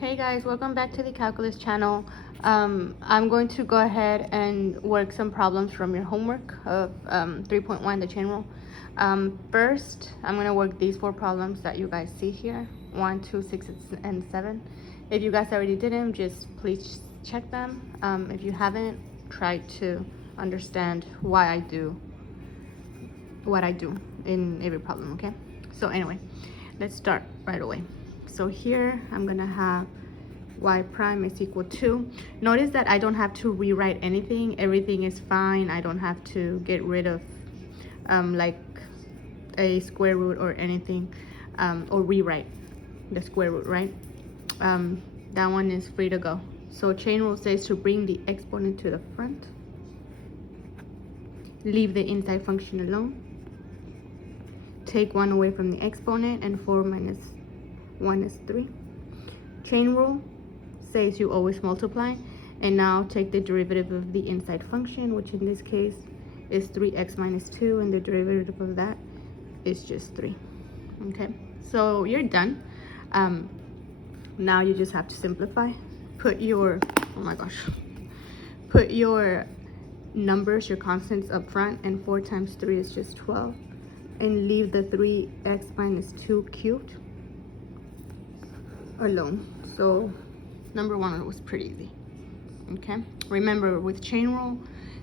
Hey guys, welcome back to the calculus channel. I'm going to go ahead and work some problems from your homework of 3.1, the chain rule. First, I'm going to work these 4 problems that you guys see here, 1, 2, 6, and 7. If you guys already did them, just please check them. If you haven't, try to understand why I do what I do in every problem, okay? So anyway, let's start right away. So here I'm gonna have y prime is equal to, notice that I don't have to rewrite anything, everything is fine. I don't have to get rid of like a square root or anything, or rewrite the square root, right? That one is free to go. So chain rule says to bring the exponent to the front, leave the inside function alone, take 1 away from the exponent, and 4 minus 1 is 3. Chain rule says you always multiply, and now take the derivative of the inside function, which in this case is 3x minus 2, and the derivative of that is just 3. Okay, so you're done. Now you just have to simplify. Put your, oh my gosh, put your numbers, your constants up front, and 4 times 3 is just 12, and leave the 3x minus 2 cubed alone. So number 1 was pretty easy. Okay, remember with chain rule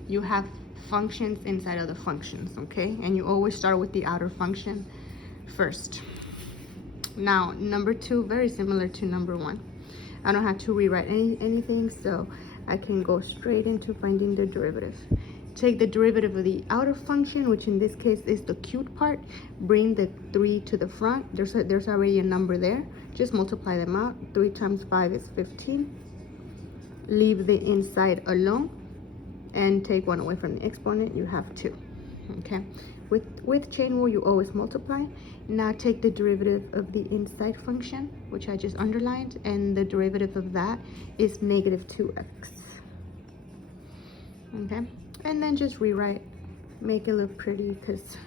you have functions inside of the functions, okay, and you always start with the outer function first. Now number 2, very similar to number 1. I don't have to rewrite anything, so I can go straight into finding the derivative. Take the derivative of the outer function, which in this case is the cubed part, bring the 3 to the front. There's already a number there, just multiply them out. 3 times 5 is 15. Leave the inside alone and take 1 away from the exponent, you have 2. Okay, with chain rule you always multiply. Now take the derivative of the inside function, which I just underlined, and the derivative of that is negative 2x. Okay, and then just rewrite, make it look pretty, because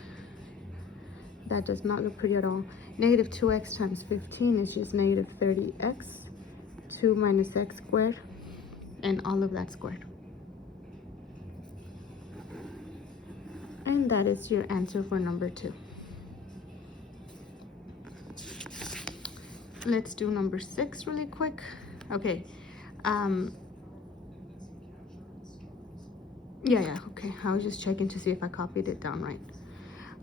that does not look pretty at all. Negative 2x times 15 is just negative 30x. 2 minus x squared, and all of that squared. And that is your answer for number 2. Let's do number 6 really quick. Okay, yeah, okay, I was just checking to see if I copied it down right.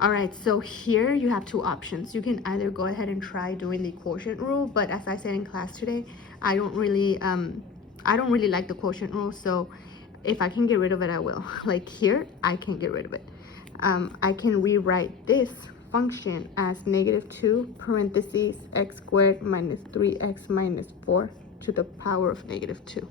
All right, so here you have 2 options. You can either go ahead and try doing the quotient rule, but as I said in class today, I don't really like the quotient rule, so if I can get rid of it, I will. Like here, I can get rid of it. I can rewrite this function as negative 2 parentheses x squared minus 3x minus 4 to the power of negative 2.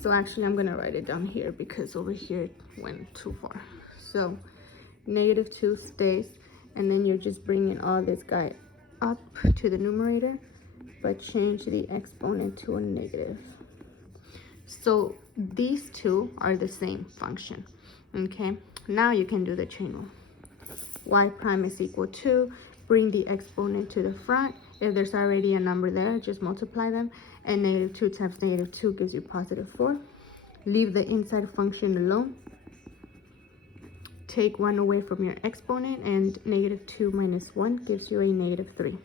So actually I'm gonna write it down here because over here it went too far. So negative 2 stays, and then you're just bringing all this guy up to the numerator, but change the exponent to a negative. So these 2 are the same function. Okay, now you can do the chain rule. Y prime is equal to, bring the exponent to the front. If there's already a number there, just multiply them, and negative 2 times negative 2 gives you positive 4. Leave the inside function alone. Take 1 away from your exponent, and negative 2 minus 1 gives you a negative 3.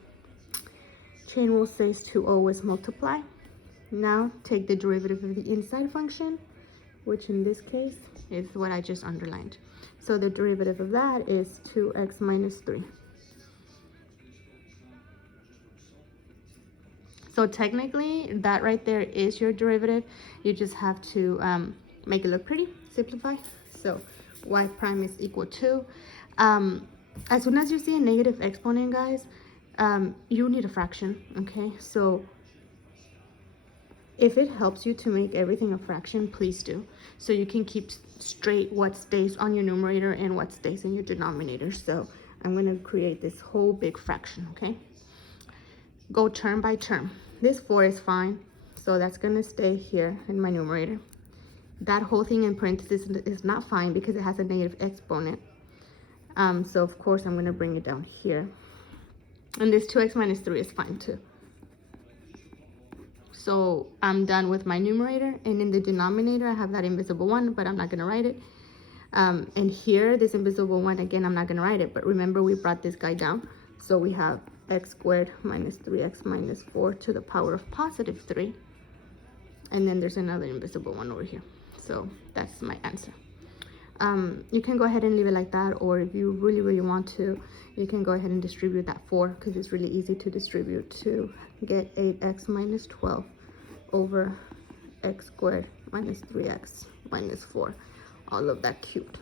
Chain rule says to always multiply. Now take the derivative of the inside function, which in this case is what I just underlined. So the derivative of that is 2x minus 3. So technically that right there is your derivative. You just have to make it look pretty, simplify. So y prime is equal to, as soon as you see a negative exponent, guys, you need a fraction. Okay, so if it helps you to make everything a fraction, please do, so you can keep straight what stays on your numerator and what stays in your denominator. So I'm going to create this whole big fraction. Okay, go term by term. This 4 is fine, so that's going to stay here in my numerator. That whole thing in parentheses is not fine because it has a negative exponent. So of course I'm going to bring it down here. And this 2x minus 3 is fine too. So I'm done with my numerator, and in the denominator I have that invisible 1, but I'm not going to write it. And here, this invisible 1, again, I'm not going to write it, but remember we brought this guy down. So we have x squared minus 3x minus 4 to the power of positive 3. And then there's another invisible 1 over here. So that's my answer. You can go ahead and leave it like that, or if you really, really want to, you can go ahead and distribute that 4, because it's really easy to distribute to get 8x minus 12 over x squared minus 3x minus 4, all of that cubed.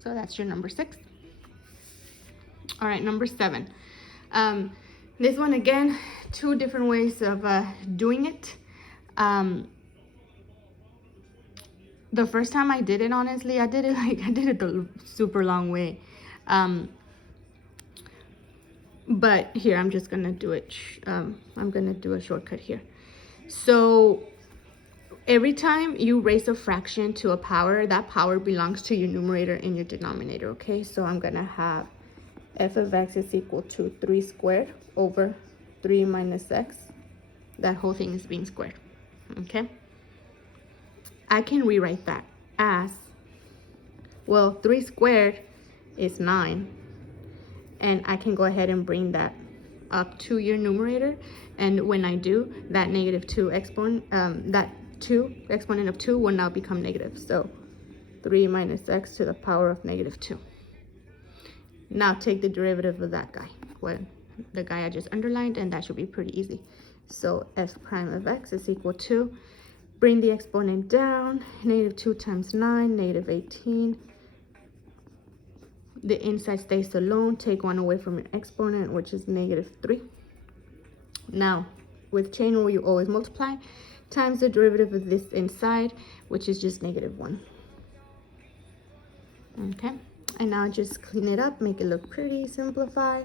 So that's your number 6. All right, number 7. This one, again, 2 different ways of doing it. The first time I did it, honestly, I did it the super long way. But here, I'm just gonna do it. I'm gonna do a shortcut here. So every time you raise a fraction to a power, that power belongs to your numerator and your denominator, okay? So I'm gonna have f of x is equal to 3 squared over 3 minus x. That whole thing is being squared, okay? I can rewrite that as, well, 3 squared is 9. And I can go ahead and bring that up to your numerator. And when I do, that negative 2 exponent, that 2 exponent of 2 will now become negative. So 3 minus x to the power of negative 2. Now take the derivative of that guy, well, the guy I just underlined, and that should be pretty easy. So f prime of x is equal to, bring the exponent down, negative 2 times 9, negative 18. The inside stays alone, take 1 away from your exponent, which is negative 3. Now, with chain rule, you always multiply times the derivative of this inside, which is just negative 1. Okay, and now just clean it up, make it look pretty, simplify.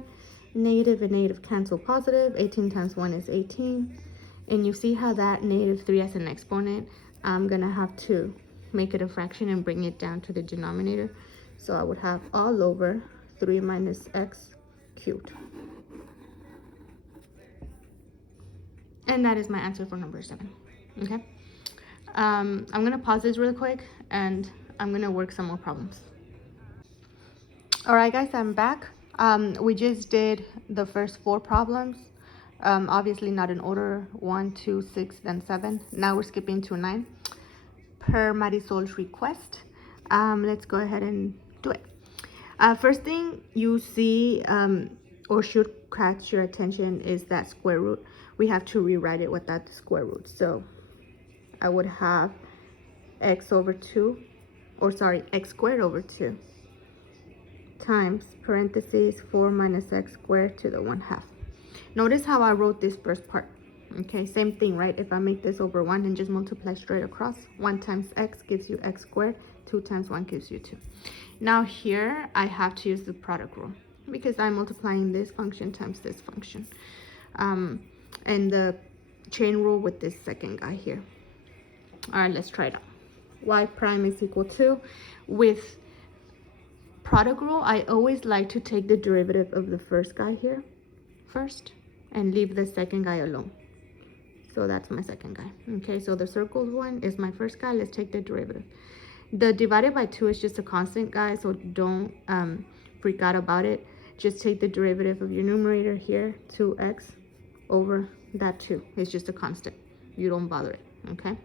Negative and negative cancel positive, 18 times 1 is 18. And you see how that negative 3 as an exponent, I'm going to have to make it a fraction and bring it down to the denominator. So I would have all over 3 minus x cubed. And that is my answer for number 7, okay? I'm going to pause this really quick, and I'm going to work some more problems. All right, guys, I'm back. We just did the first 4 problems. Obviously not in order, 1, 2, 6, then 7. Now we're skipping to 9 per Marisol's request. Let's go ahead and do it. First thing you see or should catch your attention is that square root. We have to rewrite it without the square root. So I would have x over 2, or sorry, x squared over 2 times parentheses 4 minus x squared to the 1/2. Notice how I wrote this first part. Okay, same thing, right? If I make this over 1 and just multiply straight across, 1 times x gives you x squared, 2 times 1 gives you 2. Now here, I have to use the product rule because I'm multiplying this function times this function. And the chain rule with this second guy here. All right, let's try it out. Y prime is equal to, with product rule, I always like to take the derivative of the first guy here first and leave the second guy alone. So that's my second guy. Okay, so the circled one is my first guy. Let's take the derivative. The divided by 2 is just a constant, guys, so don't freak out about it. Just take the derivative of your numerator here, 2x over that 2. It's just a constant. You don't bother it, okay?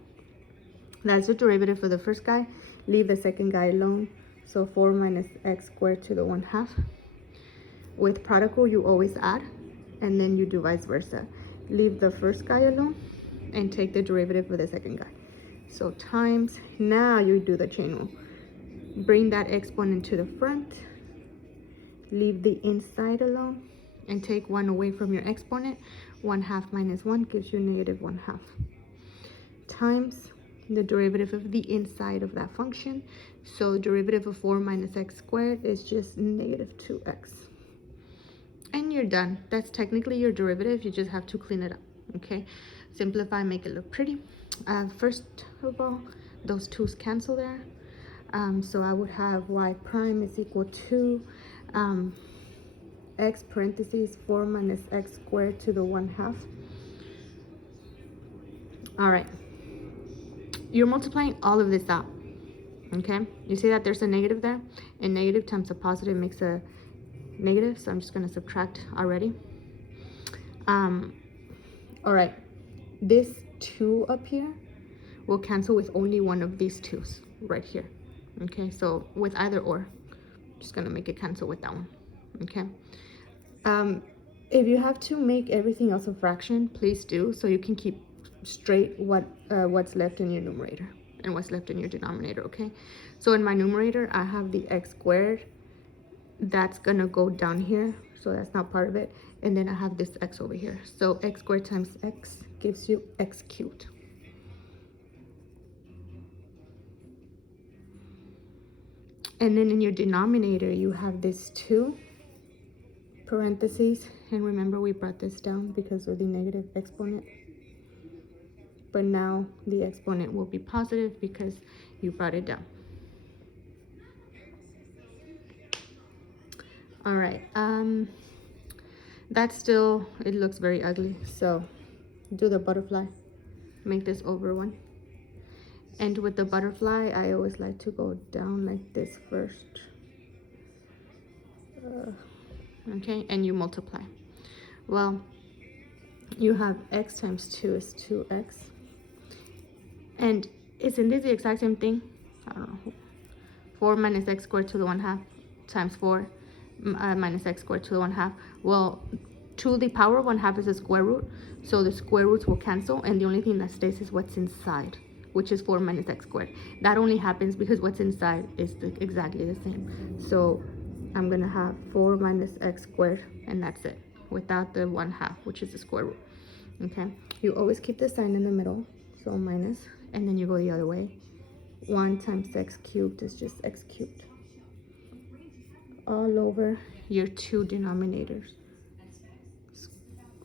That's the derivative for the first guy. Leave the second guy alone. So 4 minus x squared to the 1/2. With product rule, you always add, and then you do vice versa. Leave the first guy alone and take the derivative for the second guy. So times, now you do the chain rule. Bring that exponent to the front, leave the inside alone, and take 1 away from your exponent. 1/2 minus 1 gives you negative 1/2. Times the derivative of the inside of that function. So derivative of 4 minus x squared is just negative 2x. And you're done. That's technically your derivative. You just have to clean it up, okay? Simplify, make it look pretty. First of all, those 2's cancel there. So I would have y prime is equal to x parentheses 4 minus x squared to the 1/2. All right, you're multiplying all of this out. Okay, you see that there's a negative there, and negative times a positive makes a negative, so I'm just going to subtract already. All right, this 2 up here will cancel with only one of these 2's right here. Okay, so with either or, just going to make it cancel with that one. Okay, if you have to make everything else a fraction, please do, so you can keep straight what's left in your numerator and what's left in your denominator. Okay, so in my numerator I have the x squared, that's gonna go down here, so that's not part of it, and then I have this x over here, so x squared times x gives you x cubed. And then in your denominator you have this 2 parentheses, and remember we brought this down because of the negative exponent, but now the exponent will be positive because you brought it down. All right, that's still, it looks very ugly, so do the butterfly, make this over 1. And with the butterfly I always like to go down like this first. Okay, and you multiply. Well, you have x times 2 is 2x, and isn't this the exact same thing? I don't know. 4 minus x squared to the 1/2 times 4 minus x squared to the 1/2. Well, to the power of 1/2 is a square root, so the square roots will cancel, and the only thing that stays is what's inside, which is 4 minus x squared. That only happens because what's inside is exactly the same. So I'm gonna have 4 minus x squared, and that's it, without the 1/2, which is the square root. Okay, you always keep the sign in the middle, so minus, and then you go the other way. 1 times x cubed is just x cubed all over your 2 denominators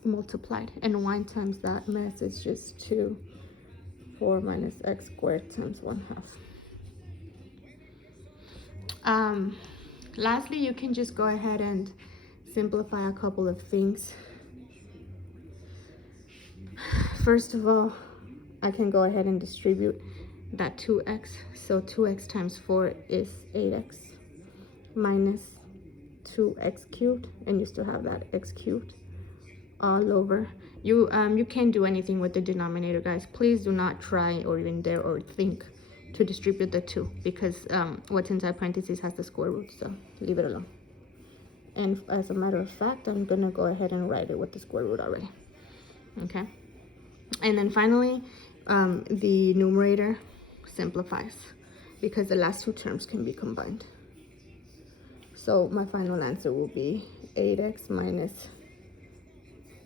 multiplied, and 1 times that mess is just 2. 4 minus x squared times 1/2. Lastly, you can just go ahead and simplify a couple of things. First of all, I can go ahead and distribute that 2x, so 2x times 4 is 8x minus 2x cubed, and you still have that x cubed all over. You can't do anything with the denominator, guys. Please do not try or even dare or think to distribute the 2, because what's inside parentheses has the square root, so leave it alone. And as a matter of fact, I'm gonna go ahead and write it with the square root already. Okay, and then finally the numerator simplifies because the last 2 terms can be combined. So my final answer will be 8x minus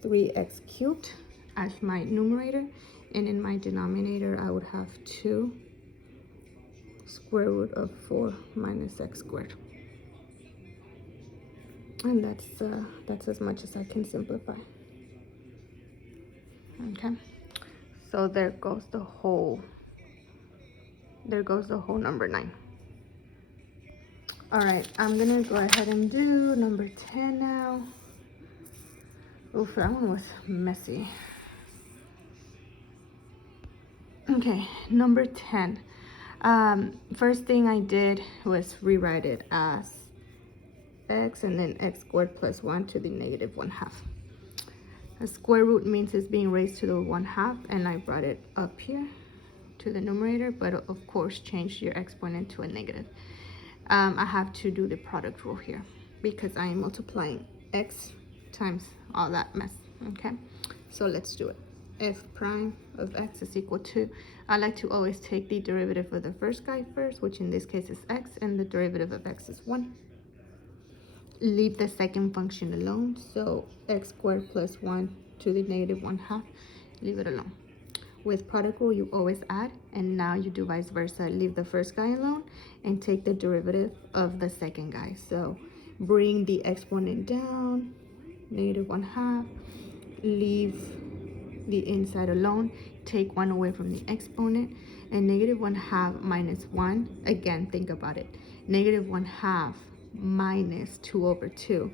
3x cubed as my numerator, and in my denominator I would have 2 square root of 4 minus x squared, and that's as much as I can simplify. Okay, so there goes the whole number 9. All right, I'm gonna go ahead and do number 10 now. Oof, that one was messy. Okay, number 10. First thing I did was rewrite it as x and then x squared plus 1 to the negative 1/2. A square root means it's being raised to the 1/2, and I brought it up here to the numerator, but of course change your exponent to a negative. I have to do the product rule here because I am multiplying x times all that mess. Okay, so let's do it. F prime of x is equal to, I like to always take the derivative of the first guy first, which in this case is x, and the derivative of x is 1. Leave the second function alone, so x squared plus 1 to the negative 1/2, leave it alone. With product rule, you always add, and now you do vice versa. Leave the first guy alone and take the derivative of the second guy. So bring the exponent down, negative 1/2, leave the inside alone, take 1 away from the exponent, And negative 1/2 minus 1, again, think about it. Negative 1/2 minus 2 over 2,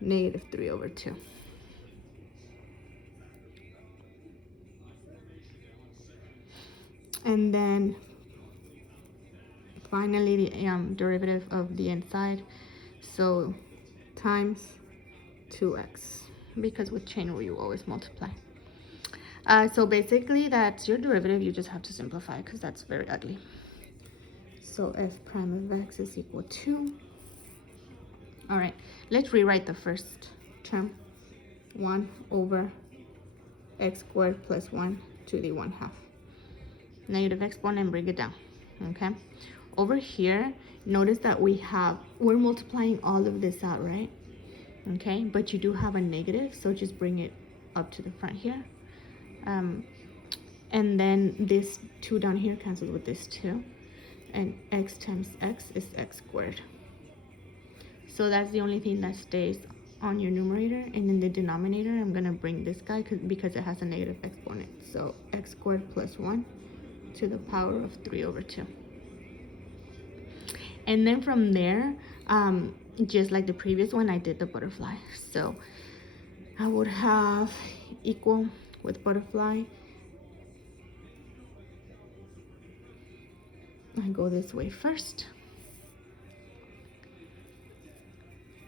negative 3 over 2. And then finally the derivative of the inside, so times 2x, because with chain rule you always multiply. So basically that's your derivative. You just have to simplify because that's very ugly. So f prime of x is equal to, all right, let's rewrite the first term, 1 over x squared plus 1 to the 1/2. Negative exponent, bring it down, okay? Over here, notice that we're multiplying all of this out, right? Okay, but you do have a negative, so just bring it up to the front here. And then this 2 down here cancels with this 2. And x times x is x squared. So that's the only thing that stays on your numerator. And in the denominator, I'm going to bring this guy because it has a negative exponent. So x squared plus 1 to the power of 3 over 2. And then from there, just like the previous one, I did the butterfly. So I would have equal with butterfly. I go this way first.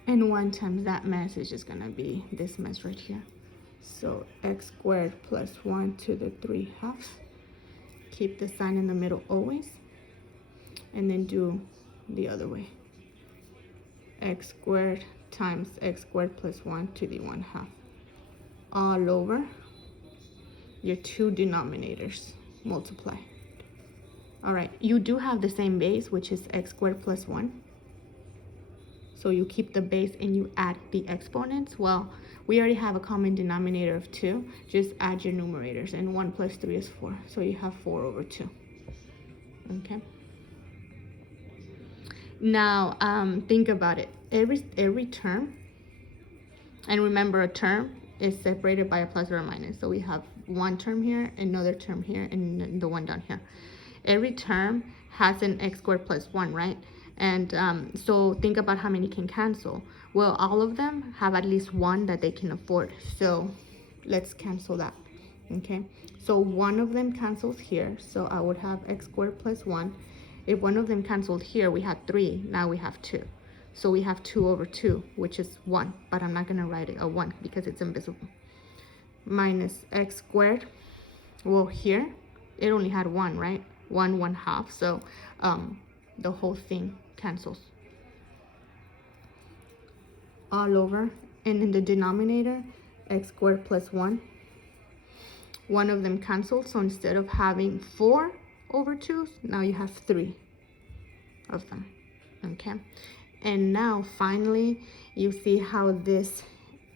And 1 times that mess is just gonna be this mess right here. So x squared plus 1 to the 3/2. Keep the sign in the middle always. And then do the other way. X squared times x squared plus 1 to the 1/2. All over your 2 denominators. Multiply. All right, you do have the same base, which is x squared plus 1. So you keep the base and you add the exponents. Well, we already have a common denominator of 2. Just add your numerators, and 1 plus 3 is 4. So you have 4 over 2. Okay. Now, think about it. Every term, and remember, a term is separated by a plus or a minus. So we have one term here, another term here, and the one down here. Every term has an x squared plus 1, right? And so think about how many can cancel. Well, all of them have at least one that they can afford. So let's cancel that, okay? So one of them cancels here. So I would have x squared plus 1. If one of them canceled here, we had 3. Now we have 2. So we have 2 over 2, which is 1. But I'm not going to write it a 1 because it's invisible. Minus x squared. Well, here, it only had 1, right? 1 1/2. So the whole thing cancels. All over. And in the denominator, x squared plus 1. One of them canceled. So instead of having 4 over 2, now you have 3 of them. Okay. And now finally you see how this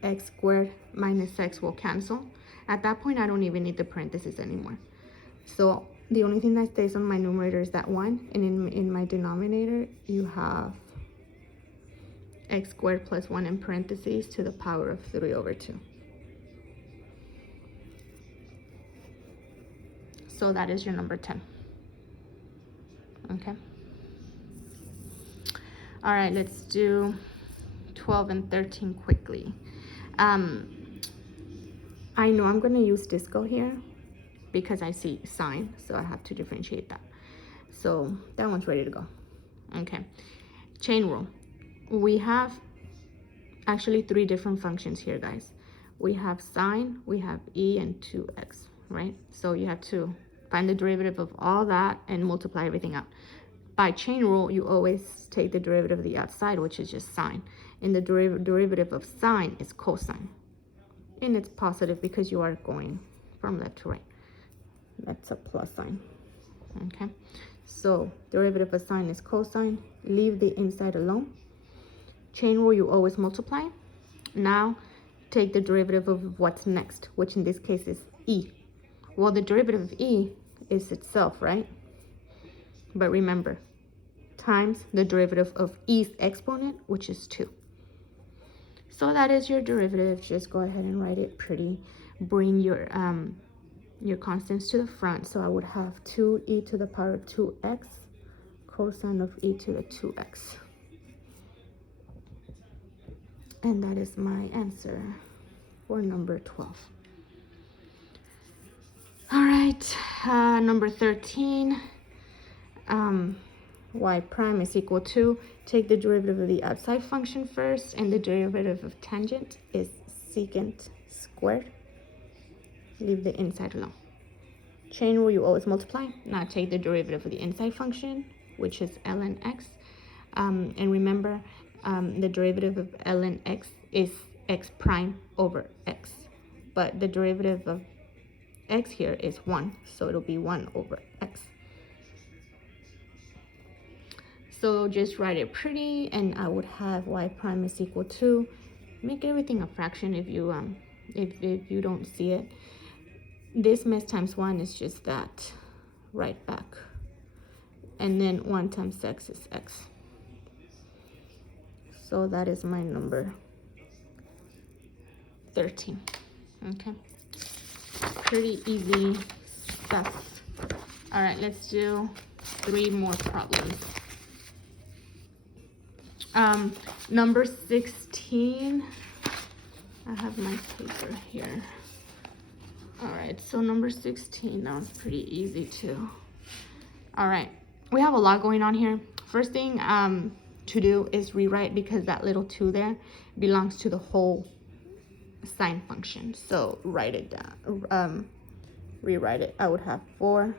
x squared minus x will cancel. At that point I don't even need the parentheses anymore. So the only thing that stays on my numerator is that 1, and in my denominator you have x squared plus 1 in parentheses to the power of 3 over 2. So that is your number 10. Okay. All right, let's do 12 and 13 quickly. I know I'm going to use disco here because I see sign, so I have to differentiate that. So that one's ready to go. Okay. Chain rule. We have actually 3 different functions here, guys. We have sine, we have e, and 2x, right? So you have to find the derivative of all that and multiply everything out. By chain rule, you always take the derivative of the outside, which is just sine. And the derivative of sine is cosine. And it's positive because you are going from left to right. That's a plus sign. Okay. So derivative of sine is cosine. Leave the inside alone. Chain rule, you always multiply. Now take the derivative of what's next, which in this case is e. Well, the derivative of e is itself, right? But remember, times the derivative of e's exponent, which is 2. So that is your derivative. Just go ahead and write it pretty. Bring your your constants to the front. So I would have 2e to the power of 2x cosine of e to the 2x. And that is my answer for number 12. All right, number 13. Y prime is equal to, take the derivative of the outside function first, and the derivative of tangent is secant squared. Leave the inside alone. Chain rule, you always multiply. Now take the derivative of the inside function, which is ln x. And remember, the derivative of ln x is x prime over x. But the derivative of x here is 1, so it'll be 1 over x. So just write it pretty, and I would have y prime is equal to, make everything a fraction if you don't see it. This mess times 1 is just that, right back. And then 1 times x is x. So that is my number 13. Okay. Pretty easy stuff. All right, let's do 3 more problems. Number 16. I have my paper here. All right, so number 16, that was pretty easy too. All right, we have a lot going on here. First thing to do is rewrite, because that little 2 there belongs to the whole sine function. So write it down, rewrite it. I would have 4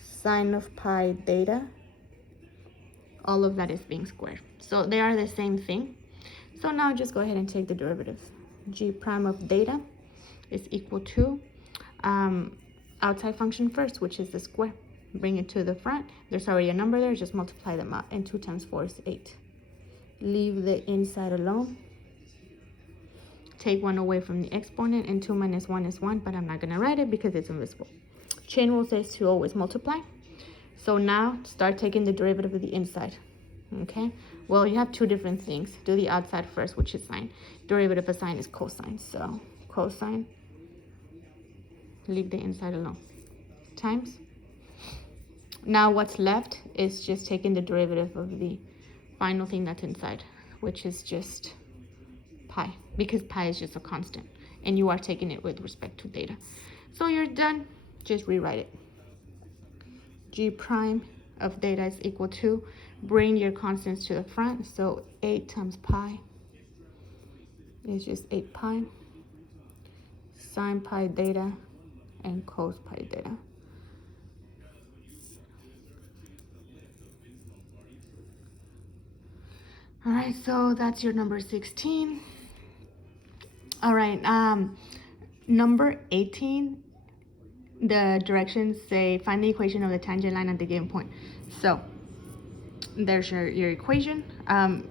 sine of pi theta. All of that is being squared. So they are the same thing. So now just go ahead and take the derivative. G prime of theta is equal to outside function first, which is the square. Bring it to the front. There's already a number there. Just multiply them out. And 2 times 4 is 8. Leave the inside alone. Take 1 away from the exponent. And 2 minus 1 is 1. But I'm not going to write it because it's invisible. Chain rule says to always multiply. So now start taking the derivative of the inside. Okay? Well, you have 2 different things. Do the outside first, which is sine. Derivative of sine is cosine. So cosine. Leave the inside alone. Times. Now what's left is just taking the derivative of the final thing that's inside, which is just pi, because pi is just a constant, and you are taking it with respect to theta. So you're done. Just rewrite it. G prime of theta is equal to, bring your constants to the front, so 8 times pi is just 8 pi, sine pi theta, and cos pi theta. All right, so that's your number 16. All right, number 18, the directions say find the equation of the tangent line at the given point. So there's your equation.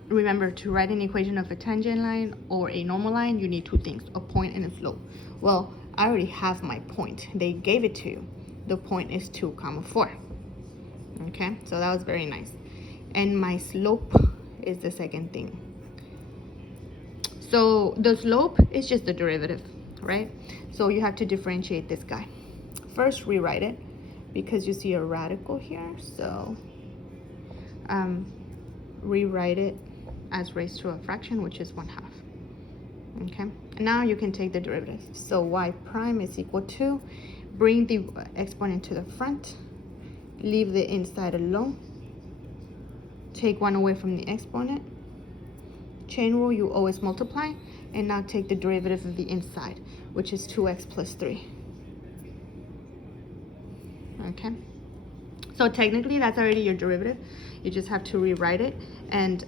Remember, to write an equation of a tangent line or a normal line, you need 2 things, a point and a slope. Well, I already have my point. They gave it to you. The point is 2, 4. Okay, so that was very nice. And my slope is the second thing. So the slope is just the derivative, right? So you have to differentiate this guy. First, rewrite it, because you see a radical here. So rewrite it as raised to a fraction, which is 1/2. Okay, and now you can take the derivative. So y prime is equal to, bring the exponent to the front, leave the inside alone, take 1 away from the exponent. Chain rule, you always multiply, and now take the derivative of the inside, which is 2x plus 3. Okay, so technically that's already your derivative. You just have to rewrite it, and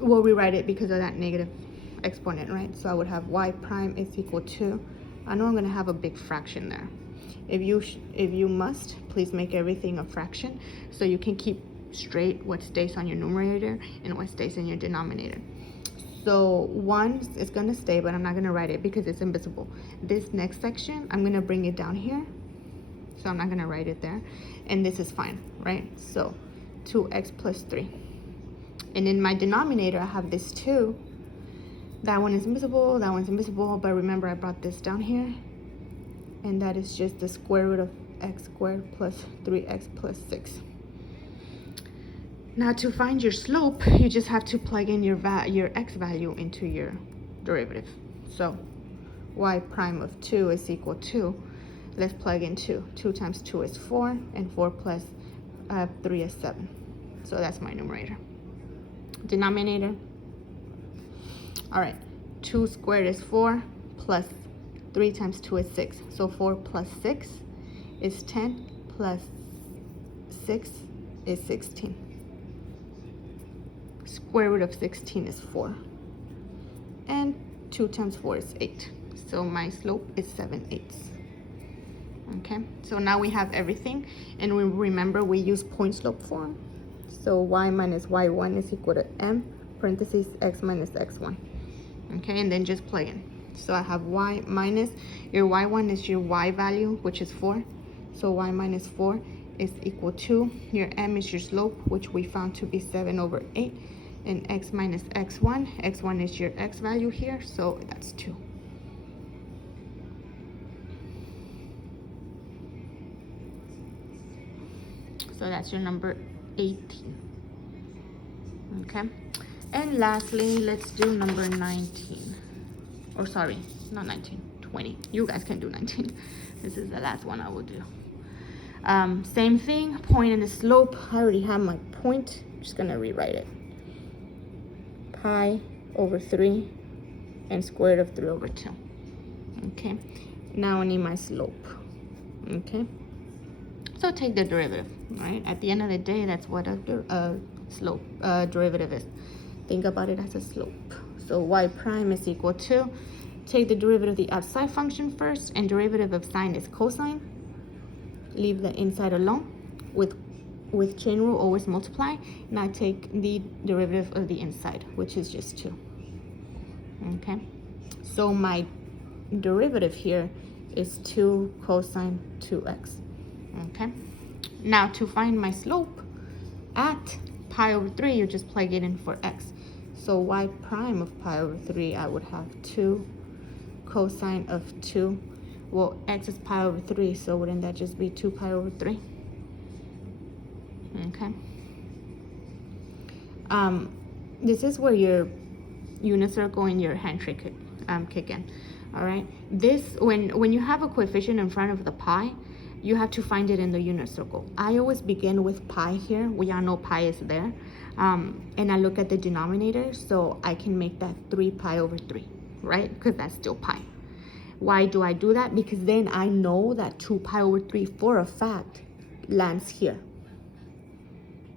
we'll rewrite it because of that negative exponent, right? So I would have y prime is equal to, I know I'm going to have a big fraction there. If you must, please make everything a fraction so you can keep straight what stays on your numerator and what stays in your denominator. So 1 is going to stay, but I'm not going to write it because it's invisible. This next section, I'm going to bring it down here, so I'm not going to write it there, and this is fine, right? So 2x plus 3, and in my denominator I have this 2. That one is invisible, that one's invisible, but remember I brought this down here, and that is just the square root of x squared plus 3x plus 6. Now to find your slope, you just have to plug in your x value into your derivative. So y prime of 2 is equal to, let's plug in 2. 2 times 2 is 4, and 4 plus 3 is 7. So that's my numerator. Denominator, all right, 2 squared is 4, plus 3 times 2 is 6. So 4 plus 6 is 10, plus 6 is 16. Square root of 16 is 4. And 2 times 4 is 8. So my slope is 7/8. Okay, so now we have everything. And we remember we use point slope form. So y minus y1 is equal to m parentheses x minus x1. Okay, and then just plug in. So I have y minus, your y1 is your y value, which is 4. So y minus 4 is equal to, your m is your slope, which we found to be 7/8. And x minus x1, x1 is your x value here, so that's 2. So that's your number 18. Okay, and lastly, let's do number 19. Or sorry, not 19, 20. You guys can do 19. This is the last one I will do. Same thing, point and the slope. I already have my point. I'm just gonna rewrite it. Pi over 3 and square root of 3/2. Okay, now I need my slope. Okay, so take the derivative, right? At the end of the day, that's what a slope derivative is. Think about it as a slope. So y prime is equal to, take the derivative of the outside function first, and derivative of sine is cosine. Leave the inside alone. With chain rule, always multiply. Now take the derivative of the inside, which is just 2. Okay, so my derivative here is 2 cosine 2x. Okay, now to find my slope at pi over 3, you just plug it in for x. So y prime of pi over 3, I would have 2 cosine of 2. Well, x is pi over 3, so wouldn't that just be 2 pi over 3? Okay. This is where your unit circle and your hand trick kick in. All right. This, when you have a coefficient in front of the pi, you have to find it in the unit circle. I always begin with pi here. We all know pi is there. And I look at the denominator, so I can make that 3 pi over 3, right? Because that's still pi. Why do I do that? Because then I know that 2 pi over 3 for a fact lands here.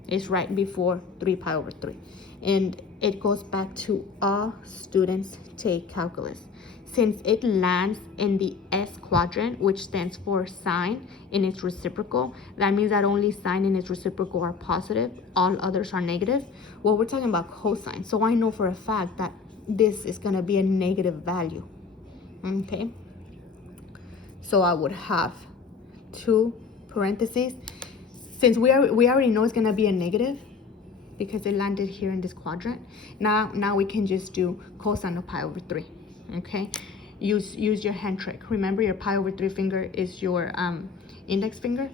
It's right before 3 pi over 3. And it goes back to all students take calculus. Since it lands in the S quadrant, which stands for sine in its reciprocal, that means that only sine and its reciprocal are positive, all others are negative. Well, we're talking about cosine, so I know for a fact that this is gonna be a negative value, okay? So I would have 2 parentheses. Since we already know it's gonna be a negative, because it landed here in this quadrant, now we can just do cosine of pi over 3. Okay, use your hand trick. Remember, your pi over 3 finger is your index finger,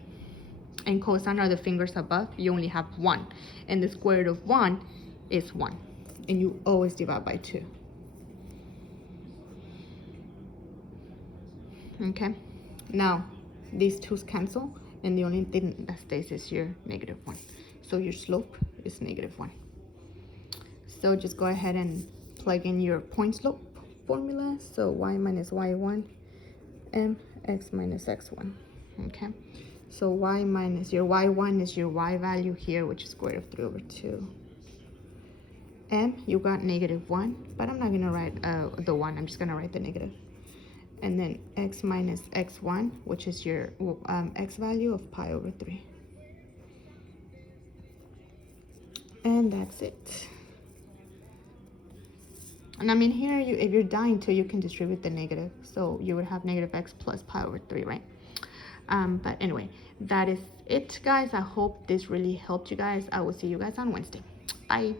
and cosine are the fingers above. You only have 1, and the square root of 1 is 1, and you always divide by 2. Okay, now these 2's cancel, and the only thing that stays is your -1. So your slope is -1. So just go ahead and plug in your point slope formula. So y minus y1 m x minus x1. Okay, so y minus your y1 is your y value here, which is square root of 3/2. And you got -1, but I'm not gonna write the 1, I'm just gonna write the negative. And then x minus x1, which is your x value of pi over 3. And that's it. And I mean, here, if you're dying to, you can distribute the negative. So you would have -x plus pi over 3, right? But anyway, that is it, guys. I hope this really helped you guys. I will see you guys on Wednesday. Bye.